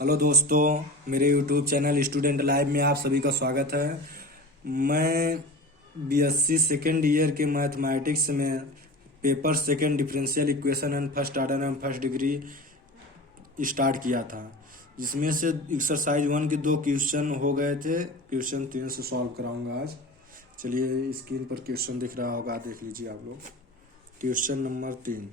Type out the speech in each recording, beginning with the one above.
Hello दोस्तों, मेरे YouTube channel student live में आप सभी का स्वागत है। मैं बीएससी सेकेंड ईयर के मैथमेटिक्स में paper second differential equation and first order and first degree start किया था, जिसमें से एक्सरसाइज 1 के 2 क्वेश्चन हो गए थे। क्वेश्चन 3 से सॉल्व कराऊंगा आज। चलिए, स्क्रीन पर क्वेश्चन दिख रहा होगा, देख लीजिए आप लोग। Question number 3,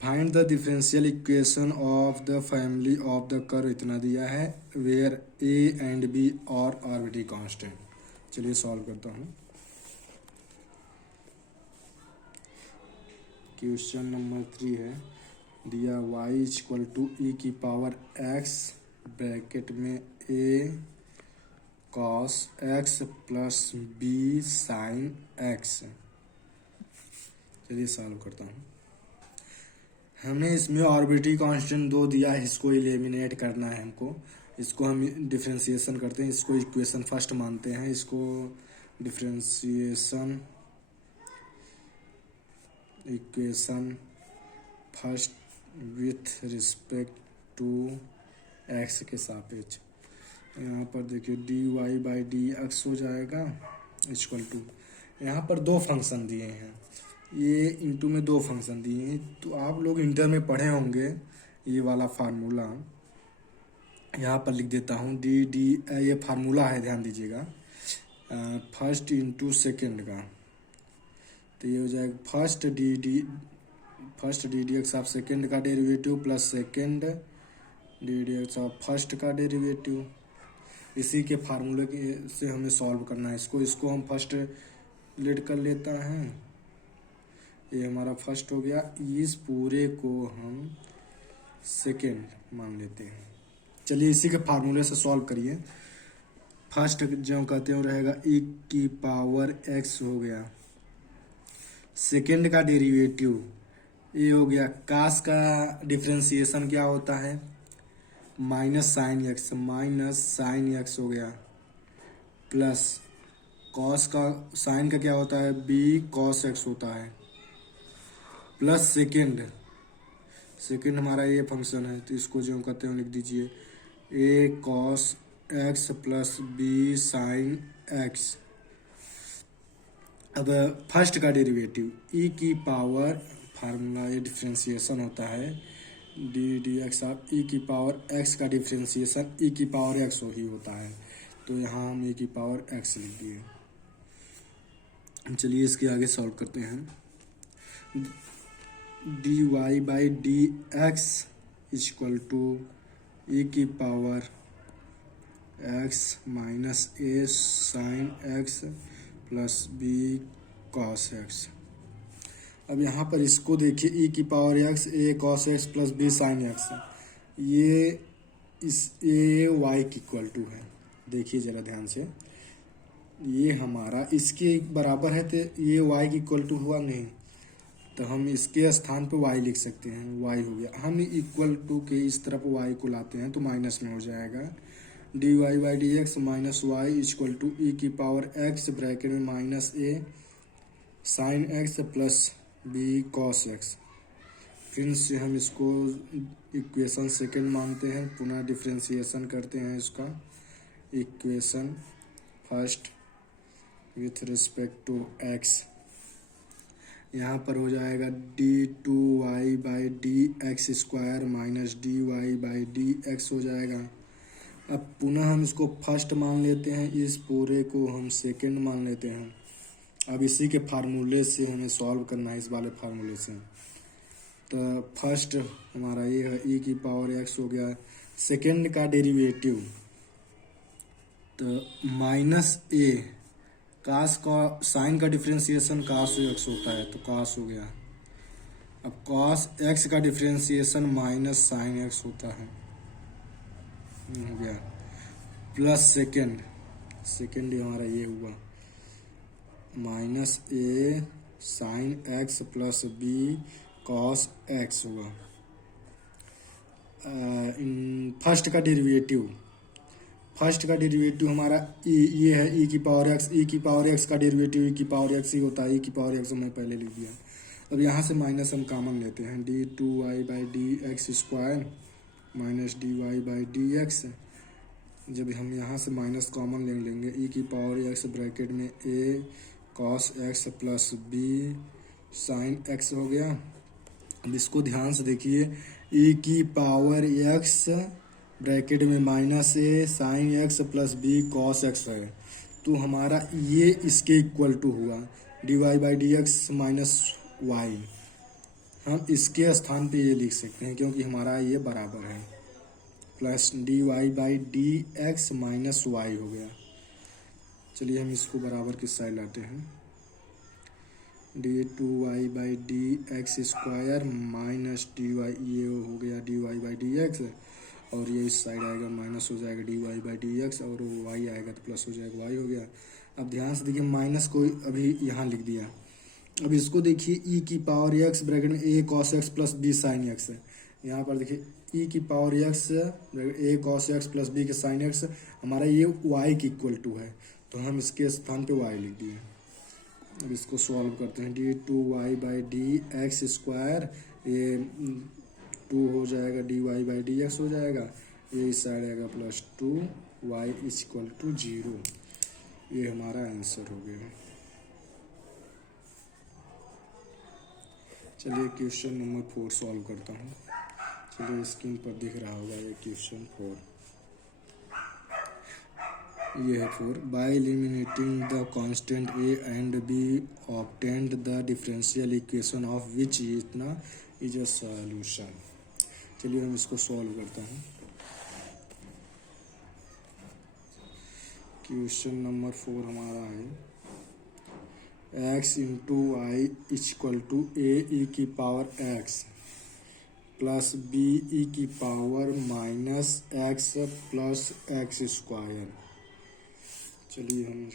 find the differential equation of the family of the curve. इतना दिया है, वेयर ए एंड बी और आर्बिट्री कांस्टेंट। चलिए सॉल्व करता हूँ। क्वेश्चन नंबर 3 है, दिया y इक्वल टू ई की पावर x ब्रैकेट में a cos x plus b sin x। चलिए सॉल्व करता हूँ। हमने इसमें आर्बिट्री कांस्टेंट 2 दिया है, इसको एलिमिनेट करना है हमको। इसको हम डिफरेंशिएशन करते हैं, इसको इक्वेशन फर्स्ट मानते हैं। इसको differentiation equation first with respect to x के सापेक्ष। यहाँ पर देखिए d y by d x हो जाएगा इक्वल टू, यहाँ पर 2 फंक्शन दिए हैं, ये इंटू में 2 फंक्शन दिए हैं। तो आप लोग इंटर में पढ़े होंगे ये वाला फार्मूला। यहाँ पर लिख देता हूँ डी डी, ये फार्मूला है, ध्यान दीजिएगा। फर्स्ट इंटू सेकेंड का, तो ये हो जाएगा first d d x of second का derivative plus second d d x of first का डेरिवेटिव। इसी के फार्मूले से हमें सॉल्व करना है। इसको हम फर्स्ट लेट कर लेता हैं, ये हमारा फर्स्ट हो गया। इस पूरे को हम सेकेंड मान लेते हैं। चलिए इसी के फार्मूले से सॉल्व करिए। फर्स्ट जो कहते हैं वो रहेगा ई की पावर एक्स हो गया, सेकेंड का डेरिवेटिव ये हो गया। कास का डिफरेंशिएशन क्या होता है, माइनस साइन एक्स हो गया, प्लस कॉस का, साइन का क्या होता है, बी कॉस एक्स होता है, प्लस सेकेंड हमारा ये फंक्शन है, तो इसको जो कहते हैं लिख दीजिए a cos x plus b sine x. अब फर्स्ट का डेरिवेटिव ई की पावर, फार्मूला ये डिफरेंशिएशन होता है, d d x of e की पावर एक्स का डिफरेंशिएशन ई की पावर एक्स ही होता है, तो यहाँ हम ई की पावर एक्स लिख दिए। चलिए इसके आगे सॉल्व करते हैं। D y by d x equal to e की power x minus a sine x plus b cos x. अब यहाँ पर इसको देखिए, ई की power x a cos x plus b sine x, ये वाई की इक्वल टू है। देखिए ज़रा ध्यान से, ये हमारा इसके बराबर है, तो ये वाई की इक्वल टू हुआ नहीं, तो हम इसके स्थान पर y लिख सकते हैं, y हो गया। हम इक्वल टू के इस तरफ y को लाते हैं तो माइनस में हो जाएगा। D y by d x minus y equal to e की पावर एक्स ब्रैकेट में minus a sine x plus b cos x. फिर से हम इसको इक्वेशन सेकेंड मानते हैं, पुनः डिफरेंशिएशन करते हैं इसका। Equation first with respect to x, यहाँ पर हो जाएगा d two y by d x square minus d y by d x हो जाएगा। अब पुनः हम इसको फर्स्ट मान लेते हैं, इस पूरे को हम सेकेंड मान लेते हैं। अब इसी के फार्मूले से हमें सॉल्व करना है, इस वाले फार्मूले से। तो फर्स्ट हमारा ये है ई की पावर एक्स हो गया, सेकेंड का डेरिवेटिव तो माइनस ए, कास का साइन का डिफरेंशिएशन कास एक्स होता है, तो कास हो गया। अब कॉस एक्स का डिफरेंशिएशन माइनस साइन एक्स होता है, हो गया, प्लस सेकेंड हमारा ये हुआ, minus a sine x plus b cos x हुआ। फर्स्ट का डेरिवेटिव हमारा ये है ई की पावर एक्स का डेरिवेटिव ई की पावर एक्स ही होता है, ई की पावर एक्स हमने पहले लिख दिया। अब यहाँ से माइनस हम कॉमन लेते हैं, d two y by d x square minus d y by d x. जब हम यहाँ से माइनस कॉमन ले लेंगे, ई की पावर एक्स ब्रैकेट में a cos x plus b sine x हो गया। अब इसको ध्यान से देखिए, ई की पावर एक्स ब्रैकेट में minus a sine x plus b cos x है, तो हमारा ये इसके इक्वल टू हुआ d y by d x minus y. हम इसके स्थान पे ये लिख सकते हैं क्योंकि हमारा ये बराबर है, plus d y by d x minus y हो गया। चलिए हम इसको बराबर किस साइड लाते हैं, d two y by d x square minus d y, ये हो गया d y by d x, और ये इस साइड आएगा माइनस हो जाएगा d y by d x, और वाई आएगा तो प्लस हो जाएगा, वाई हो गया। अब ध्यान से देखिए, माइनस को अभी यहाँ लिख दिया। अब इसको देखिए, ई की पावर एक्स ब्रैकेट में a cos x plus b sine x है। यहाँ पर देखिए ई की power x a cos x plus b के साइन एक्स, हमारा ये वाई की इक्वल टू है, तो हम इसके स्थान पे वाई लिख दिए। अब इसको सॉल्व करते हैं, d two y by d x square, ये टू हो जाएगा d y by d x हो जाएगा, ये इस साइड आएगा plus two y is equal to 0। ये हमारा आंसर हो गया। चलिए क्वेश्चन नंबर 4 सॉल्व करता हूँ। चलिए स्क्रीन पर दिख रहा होगा ये क्वेश्चन 4, ये है 4। Bye eliminating the constant A and B obtained the differential equation of which इतना इज अ सॉल्यूशन। चलिए हम इसको सॉल्व करते हैं। क्वेश्चन नंबर 4 हमारा है x into y equal to a e की power x plus b e की power minus x plus x square. चलिए हम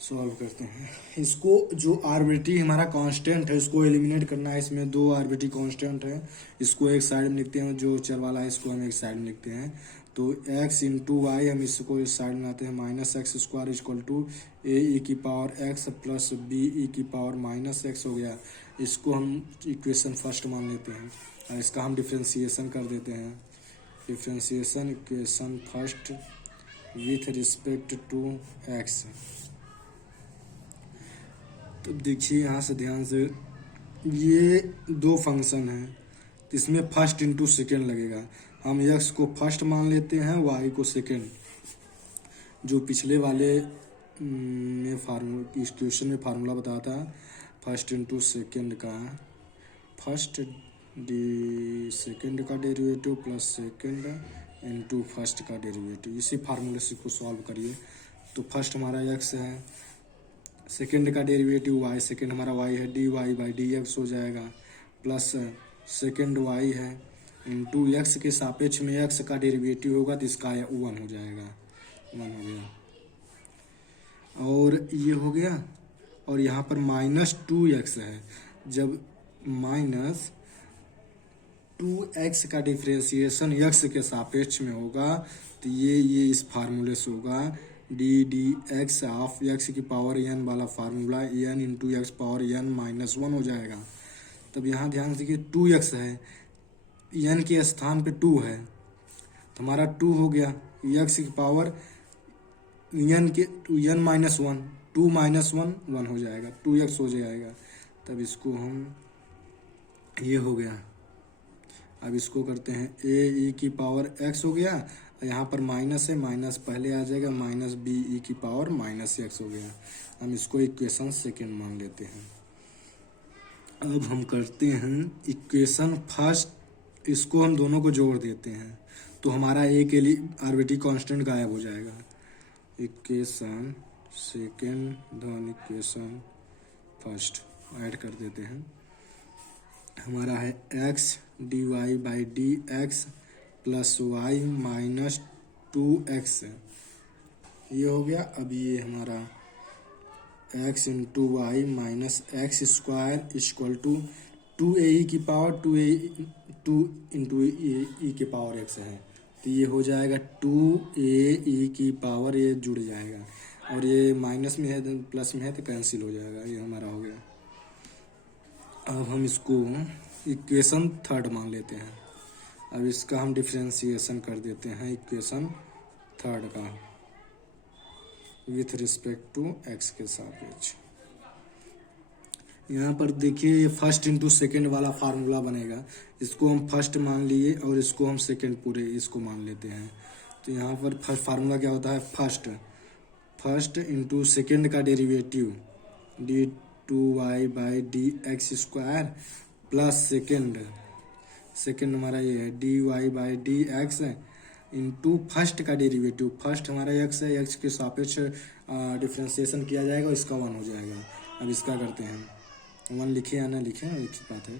सॉल्व करते हैं। इसको जो आर्बिट्री हमारा कांस्टेंट है उसको एलिमिनेट करना है। इसमें दो आर्बिट्री कांस्टेंट है, इसको एक साइड में लिखते हैं, जो चर वाला है इसको हम एक साइड में लिखते हैं। तो एक्स इंटू वाई हम इसको इस साइड में आते हैं, minus x square equal to a e की power x plus b e की पावर माइनस एक्स हो गया। इसको हम इक्वेशन फर्स्ट मान लेते हैं और इसका हम डिफ्रेंसिएशन कर देते हैं। Differentiation equation first with respect to x. तो देखिए यहाँ से ध्यान से, ये दो फंक्शन है, इसमें फर्स्ट इंटू सेकेंड लगेगा। हम एक्स को फर्स्ट मान लेते हैं, वाई को सेकेंड। जो पिछले वाले में फार्मूला, इस क्वेश्चन में फार्मूला बताता है फर्स्ट इंटू सेकेंड का, फर्स्ट डी सेकेंड का derivative plus second into first का डेरिवेटिव। इसी फार्मूले से को सॉल्व करिए। तो फर्स्ट हमारा एक्स है, सेकेंड का डेरिवेटिव वाई, सेकेंड हमारा वाई है, d y by d x हो जाएगा, प्लस सेकेंड वाई है इंटू एक्स के सापेक्ष में एक्स का डेरिवेटिव होगा तो इसका 1 हो जाएगा, 1 हो गया। और ये हो गया, और यहाँ पर माइनस 2x है। जब माइनस 2x का डिफ्रेंसिएशन x के सापेक्ष में होगा तो ये इस फार्मूले से होगा, D d x of x की पावर n वाला formula n into x power n minus 1 हो जाएगा। तब यहाँ ध्यान से कि 2x है, n के स्थान पे 2 है तो हमारा 2 हो गया, x की पावर n माइनस 1, 2 माइनस 1 1 हो जाएगा, 2x हो जाएगा। तब इसको हम, ये हो गया। अब इसको करते हैं, ए ई की पावर x हो गया, यहाँ पर माइनस है, माइनस पहले आ जाएगा, माइनस बी ई की पावर माइनस x हो गया। हम इसको इक्वेशन सेकेंड मान लेते हैं। अब हम करते हैं इक्वेशन फर्स्ट, इसको हम दोनों को जोड़ देते हैं तो हमारा ए के लिए आर्बिट्री कांस्टेंट गायब हो जाएगा। इक्वेशन सेकेंड धन इक्वेशन फर्स्ट ऐड कर देते हैं। हमारा है x d y by d x plus y minus 2x, ये हो गया। अब ये हमारा x into y minus x square equal to 2a की पावर 2 इंटू e के पावर x है, तो ये हो जाएगा 2a की पावर, ये जुड़ जाएगा, और ये माइनस में है प्लस में है तो कैंसिल हो जाएगा, ये हमारा हो गया। अब हम इसको इक्वेशन थर्ड मान लेते हैं। अब इसका हम डिफ्रेंसिएशन कर देते हैं इक्वेशन थर्ड का विथ रिस्पेक्ट टू एक्स के सापेक्ष। यहाँ पर देखिए ये फर्स्ट इंटू सेकेंड वाला फार्मूला बनेगा, इसको हम फर्स्ट मान लिए और इसको हम सेकेंड पूरे इसको मान लेते हैं। तो यहाँ पर फर्स्ट फार्मूला क्या होता है, फर्स्ट इंटू सेकेंड का derivative d two y by d x square plus second हमारा ये है d y by d x into first का डेरिवेटिव, फर्स्ट हमारा एक्स है, एक्स के सापेक्ष डिफ्रेंसिएशन किया जाएगा, इसका 1 हो जाएगा। अब इसका करते हैं, 1 लिखे या ना लिखे एक ही बात है,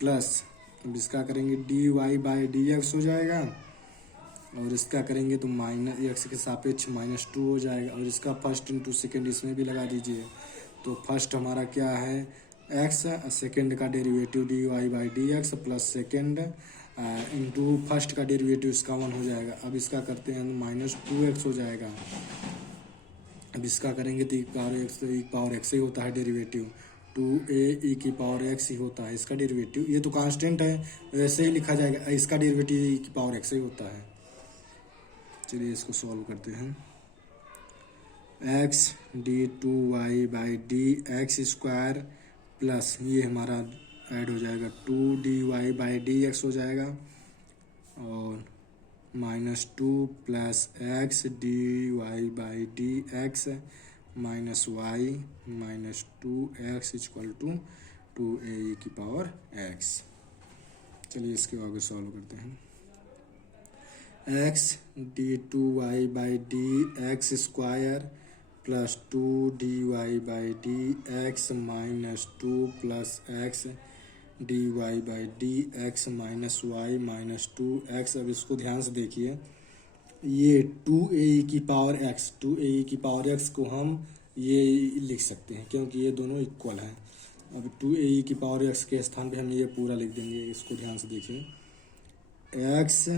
प्लस अब इसका करेंगे d y by d x हो जाएगा और इसका करेंगे तो माइनस एक्स के सापेक्ष -2 हो जाएगा और इसका फर्स्ट इंटू सेकेंड इसमें भी लगा दीजिए। तो फर्स्ट हमारा क्या है एक्स, सेकेंड का derivative d y by d x plus second into first का डेरिवेटिव इसका 1 हो जाएगा। अब इसका करते हैं -2x हो जाएगा। अब इसका करेंगे तो ई पावर एक्स ही होता है डेरिवेटिव, 2a e की पावर x ही होता है इसका डेरिवेटिव, ये तो कांस्टेंट है वैसे ही लिखा जाएगा, इसका डेरिवेटिव e की पावर x ही होता है। चलिए इसको सॉल्व करते हैं, x d two y by d x square plus ये हमारा ऐड हो जाएगा 2dy बाई डी एक्स हो जाएगा और -2 plus x d y by d x minus y -2x equal to 2a e की पावर x। चलिए इसके आगे सॉल्व करते हैं, x d two y by d x square plus 2dy by d x -2 plus x dy by d x minus y -2x। अब इसको ध्यान से देखिए, ये 2a की पावर x को हम ये लिख सकते हैं क्योंकि ये दोनों इक्वल हैं। अब 2a की पावर x के स्थान पे हम ये पूरा लिख देंगे, इसको ध्यान से देखिए, x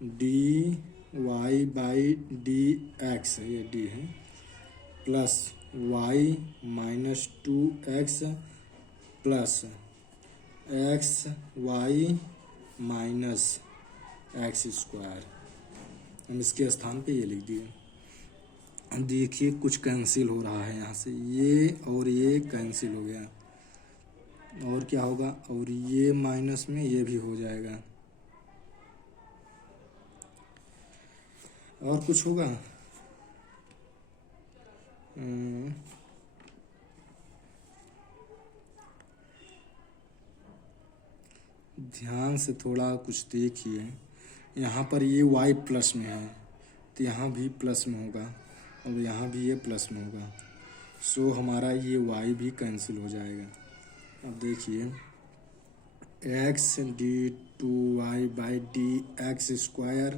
d y by d x ये डी है plus y -2x plus x y minus x square, हम इसके स्थान पे ये लिख दिए। देखिए कुछ कैंसिल हो रहा है यहाँ से, ये और ये कैंसिल हो गया और क्या होगा, और ये माइनस में ये भी हो जाएगा और कुछ होगा ध्यान से थोड़ा कुछ देखिए, यहाँ पर ये y प्लस में है तो यहाँ भी प्लस में होगा और यहाँ भी ये प्लस में होगा, सो हमारा ये y भी कैंसिल हो जाएगा। अब देखिए x d two y by d x square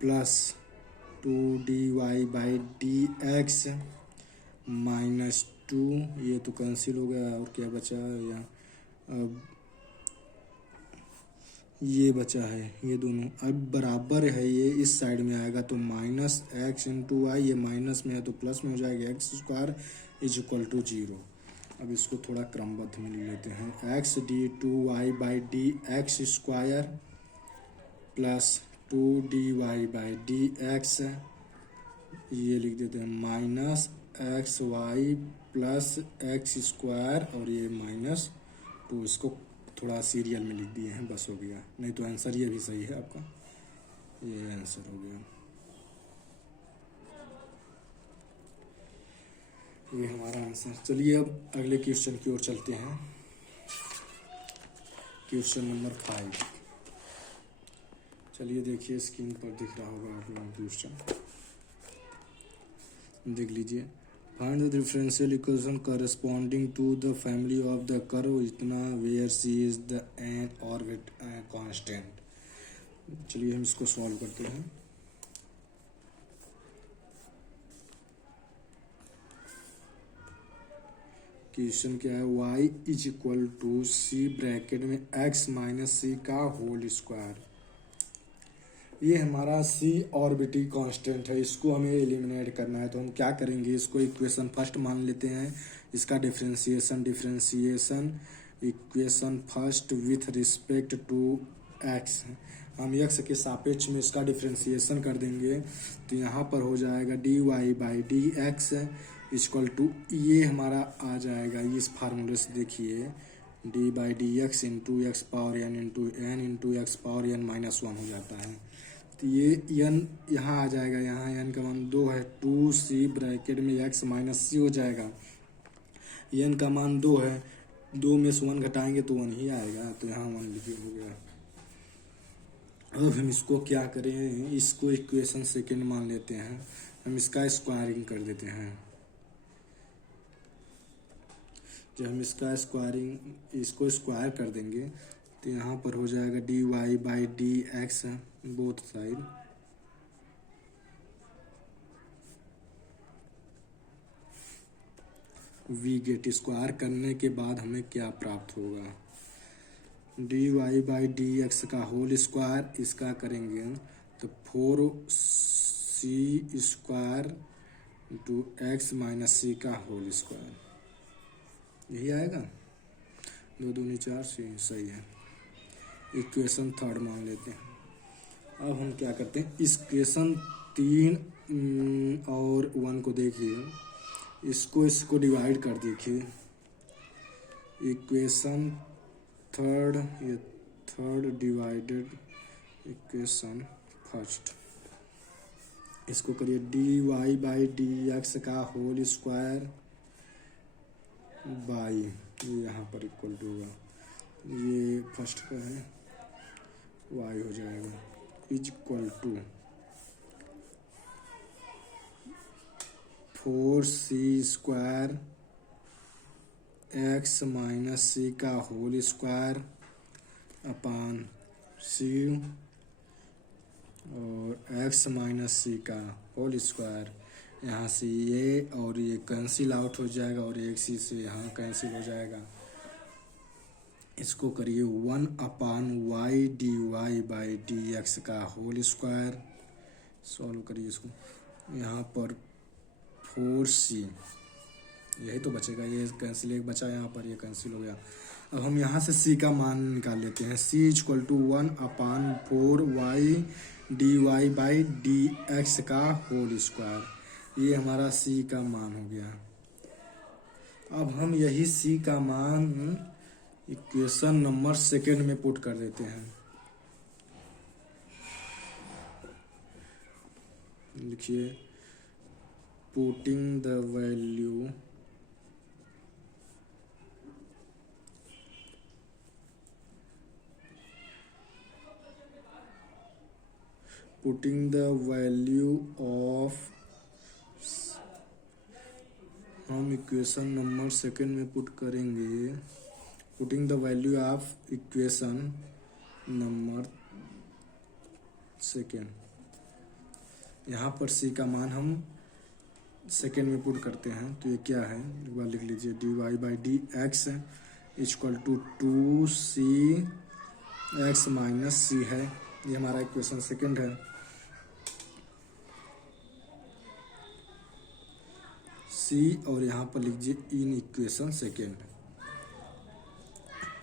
plus 2dy by d x -2, ये तो कैंसिल हो गया और क्या बचा यहाँ, अब ये बचा है, ये दोनों अब बराबर है, ये इस साइड में आएगा तो -x इंटू वाई, ये माइनस में है तो प्लस में हो जाएगा, x square is equal to 0। अब इसको थोड़ा क्रमबद्ध में ले लेते हैं, x d two y by d x square plus 2dy by d x, ये लिख देते हैं -xy प्लस एक्स स्क्वायर और ये -2, इसको थोड़ा सीरियल में लिख दिए हैं, बस हो गया, नहीं तो आंसर ये भी सही है आपका, ये आंसर हो गया, ये हमारा आंसर। चलिए अब अगले क्वेश्चन की ओर चलते हैं, क्वेश्चन नंबर 5। चलिए देखिए स्क्रीन पर दिख रहा होगा आप लोगों को क्वेश्चन, देख लीजिए, find the differential equation corresponding to the family of the curve इतना where c is the an arbitrary constant. चलिए हम इसको सॉल्व करते हैं, क्वेश्चन क्या है, y is equal to c bracket में x माइनस सी का होल स्क्वायर, ये हमारा c ऑर्बिटल कांस्टेंट है, इसको हमें एलिमिनेट करना है। तो हम क्या करेंगे, इसको इक्वेशन फर्स्ट मान लेते हैं, इसका differentiation equation first with respect to x, हम एक्स के सापेक्ष में इसका डिफ्रेंसिएशन कर देंगे तो यहाँ पर हो जाएगा d y by d x equal to, ये हमारा आ जाएगा इस फार्मूले से देखिए, d by d x into x power n into x power n minus one हो जाता है। तो ये एन यहाँ आ जाएगा, यहाँ एन का मान 2 है, 2c ब्रैकेट में एक्स माइनस सी हो जाएगा। एन का मान 2 है, 2 में से 1 घटाएंगे तो 1 ही आएगा, तो यहाँ 1 लिखे हो गया। अब हम इसको क्या करें, इसको इक्वेशन सेकेंड मान लेते हैं, हम इसका स्क्वायरिंग कर देते हैं। जब हम इसका स्क्वायरिंग, इसको स्क्वायर कर देंगे तो यहाँ पर हो जाएगा d y by d x both side, we get square करने के बाद हमें क्या प्राप्त होगा, d y by d x का होल स्क्वायर, इसका करेंगे तो 4c square into x minus c का होल स्क्वायर, यही आएगा। 2 दूनी 4 सही है। इक्वेशन थर्ड मान लेते हैं। अब हम क्या करते हैं, इक्वेशन 3 और 1 को देखिए, इसको डिवाइड कर देखिए। इक्वेशन थर्ड, ये थर्ड डिवाइडेड इक्वेशन फर्स्ट, इसको करिए d y by d x का होल स्क्वायर बाई, ये यहाँ पर इक्वल टू होगा, ये फर्स्ट का है, वाई हो जाएगा is equal to 4c square x minus c का होल स्क्वायर अपान सी, और एक्स माइनस सी का होल स्क्वायर, यहाँ से ये और ये कैंसिल आउट हो जाएगा और एक सी से यहाँ कैंसिल हो जाएगा। इसको करिए 1 upon y d y by d x का होल स्क्वायर, सॉल्व करिए इसको, यहाँ पर 4c, यही तो बचेगा, ये कैंसिल एक बचा, यहाँ पर ये कैंसिल हो गया। अब हम यहाँ से c का मान निकाल लेते हैं, c equal to 1 upon 4 y d y by d x का होल स्क्वायर, ये हमारा c का मान हो गया। अब हम यही c का मान इक्वेशन नंबर सेकेंड में पुट कर देते हैं। लिखिए पुटिंग द वैल्यू ऑफ, हम इक्वेशन नंबर सेकेंड में पुट करेंगे, putting the value of equation number second, यहाँ पर c का मान हम सेकेंड में पुट करते हैं, तो ये क्या है, एक बार लिख लीजिए, d y by d x equal to 2c x minus c है, ये हमारा इक्वेशन सेकेंड है। c और यहाँ पर लीजिए इन equation second,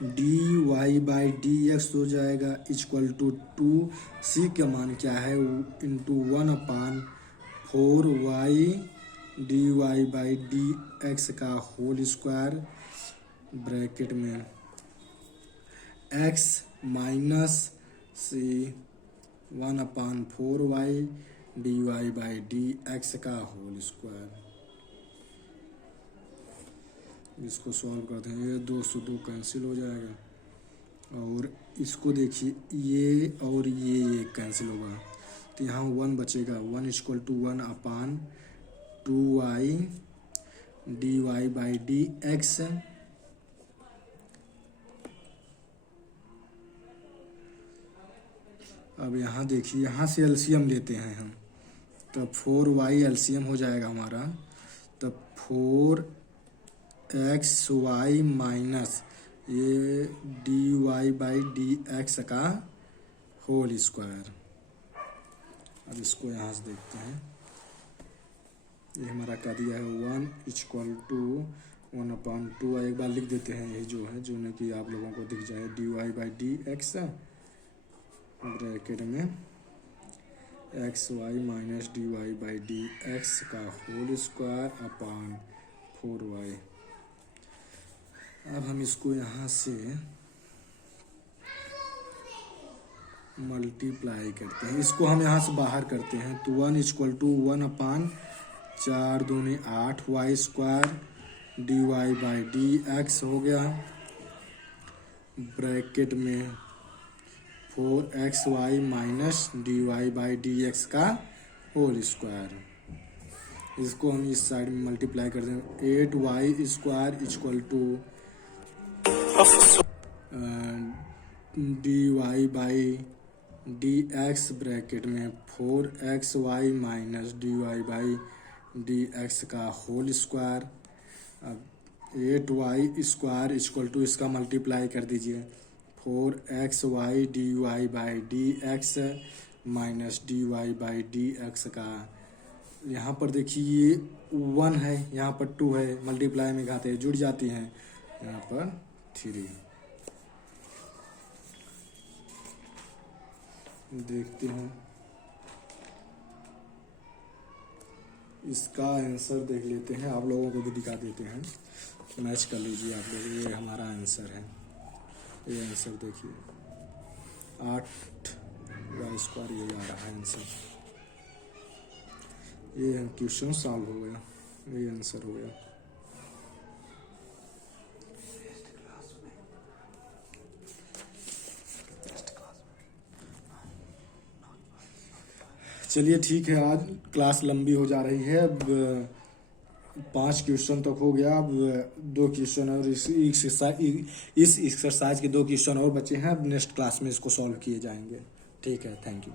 d y by d x हो जाएगा इक्वल टू 2c का मान क्या है, into 1 upon 4 y d y by d x का होल स्क्वायर ब्रैकेट में x minus c 1 upon 4 y d y by d x का whole square. इसको सॉल्व करते हैं, ये 2 से 2 कैंसिल हो जाएगा, और इसको देखिए ये और ये कैंसिल होगा, तो यहाँ 1 बचेगा, 1 equal to 1 upon 2 y d y by d x, अब यहाँ देखिए, यहाँ से एलसीएम लेते हैं हम, तब 4y एलसीएम हो जाएगा हमारा, तब 4xy माइनस ये d y by d x का होल स्क्वायर। अब इसको यहाँ से देखते हैं, ये हमारा क्या दिया है, 1 इक्वल टू 1/2 एक बार लिख देते हैं, यही जो है, जो न कि आप लोगों को दिख जाए, dy/dx ब्रैकेट में xy माइनस dy/dx का होल स्क्वायर अपान 4y। अब हम इसको यहाँ से मल्टीप्लाई करते हैं, इसको हम यहाँ से बाहर करते हैं, तो 1=1/4 दूनी 8y² dy/dx हो गया, ब्रैकेट में 4xy माइनस dy/dx का होल स्क्वायर। इसको हम इस साइड में मल्टीप्लाई करते हैं, 8y² dy/dx ब्रैकेट में 4xy माइनस dy/dx का होल स्क्वायर। अब 8y² इसका मल्टीप्लाई कर दीजिए, 4xy dy/dx माइनस dy/dx का, यहाँ पर देखिए ये 1 है, यहाँ पर 2 है, मल्टीप्लाई में घाते जुड़ जाती हैं, यहाँ पर 3। देखते हैं इसका आंसर, देख लेते हैं, आप लोगों को भी दिखा देते हैं, मैच कर लीजिए आप लोग। ये हमारा आंसर है, ये आंसर देखिए 8y², ये आ रहा है आंसर। ये क्वेश्चन सॉल्व हो गया, ये आंसर हो गया। चलिए ठीक है, आज क्लास लंबी हो जा रही है, अब 5 क्वेश्चन तक हो गया, अब 2 क्वेश्चन और इस एक्सरसाइज के 2 क्वेश्चन और बचे हैं, अब नेक्स्ट क्लास में इसको सॉल्व किए जाएंगे। ठीक है, थैंक यू।